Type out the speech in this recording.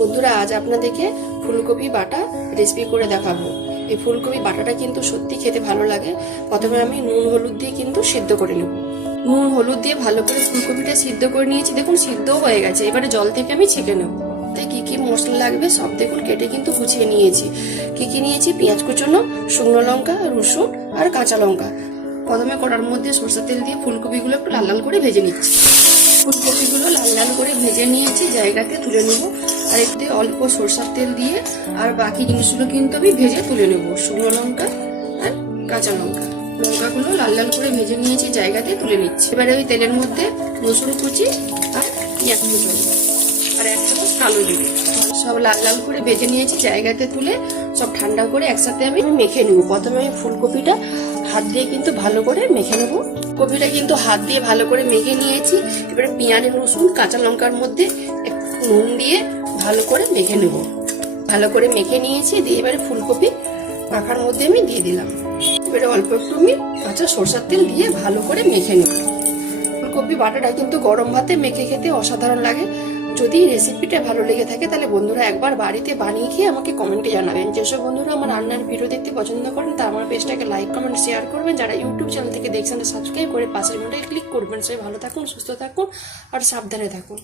বন্ধুরা আজ আপনাদেরকে ফুলকপি বাটা রেসিপি করে দেখাবো। এই ফুলকপি বাটাটা কিন্তু সত্যি খেতে ভালো লাগে। প্রথমে আমি নুন হলুদ দিয়ে কিন্তু সিদ্ধ করে নেব। নুন হলুদ দিয়ে ভালো করে ফুলকপিটা সিদ্ধ করে নিয়েছি, দেখুন সিদ্ধও হয়ে গেছে। এবারে জল থেকে আমি ছেঁকে নেব। তাই কি কি মশলা লাগবে সব দেখুন কেটে কিন্তু গুছিয়ে নিয়েছি। কি কি নিয়েছি? পেঁয়াজ কুচনো, শুকনো লঙ্কা, রসুন আর কাঁচা লঙ্কা। প্রথমে কড়ার মধ্যে সরষের তেল দিয়ে ফুলকপিগুলো একটু লাল লাল করে ভেজে নিচ্ছি। ফুলকপিগুলো লাল লাল করে ভেজে নিয়েছি, জায়গাতে তুলে নেব। আর একটু অল্প সরষের তেল দিয়ে আর বাকি জিনিসগুলো কিন্তু আমি ভেজে তুলে নেব। শুকনো লঙ্কা আর কাঁচা লঙ্কা, লঙ্কাগুলো লাল লাল করে ভেজে নিয়েছি, জায়গাতে তুলে নিচ্ছি। এবারে ওই তেলের মধ্যে রসুন কুচি আর পেঁয়াজ কুচি আর এক চামচ কালো জিরে সব লাল লাল করে ভেজে নিয়েছি, জায়গাতে তুলে সব ঠান্ডা করে একসাথে আমি মেখে নেব। প্রথমে আমি ফুলকপিটা হাত দিয়ে কিন্তু ভালো করে মেখে নেব। কপিটা কিন্তু হাত দিয়ে ভালো করে মেখে নিয়েছি। এবারে পেঁয়াজ, রসুন, কাঁচা লঙ্কার মধ্যে একটু নুন দিয়ে ভালো করে মেখে নেব। ভালো করে মেখে নিয়েছি, দিয়ে এবারে ফুলকপি মাখার মধ্যে আমি দিয়ে দিলাম। এবারে অল্প একটু আমি কাঁচা সরষের তেল দিয়ে ভালো করে মেখে নেব। ফুলকপি বাটাটা কিন্তু গরম ভাতে মেখে খেতে অসাধারণ লাগে। যদি রেসিপিটা ভালো লেগে থাকে তাহলে বন্ধুরা একবার বাড়িতে বানিয়ে খেয়ে আমাকে কমেন্টে জানাবেন। যেসব বন্ধুরা আমার রান্নার ভিডিও দেখতে পছন্দ করেন তা আমার পেজটাকে লাইক, কমেন্ট, শেয়ার করবেন। যারা ইউটিউব চ্যানেল থেকে দেখছেন সাবস্ক্রাইব করে পাশের ঘন্টায় ক্লিক করবেন। সবাই ভালো থাকুন, সুস্থ থাকুন আর সাবধানে থাকুন।